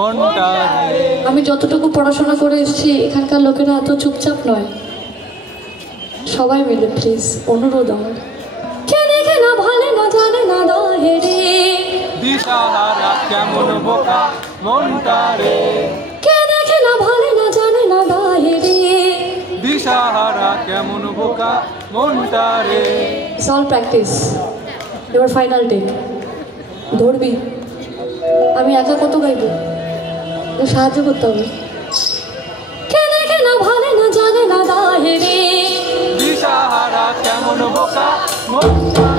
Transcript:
মনটা রে। আমি যতটুকু পড়াশোনা করে এসেছি এখানকার লোকেরা এত চুপচাপ নয়, সবাই মিলে প্লিজ অনুরোধ আমার। কে দেখে না ভালে না জানে না দাহে রে, দিশাহারা কেমন বোকা মনটা রে। কে দেখে না ভালে না জানে না দাহে রে, দিশাহারা কেমন বোকা মনটা রে। It's all practice. এবার ফাইনাল টেক, ধরবি। আমি একা কত গাইব, সাহায্য করতে হবে। কে দেখে না ভালে না জানে না দাহে রে, দিশাহারা কেমন বোকা মনটা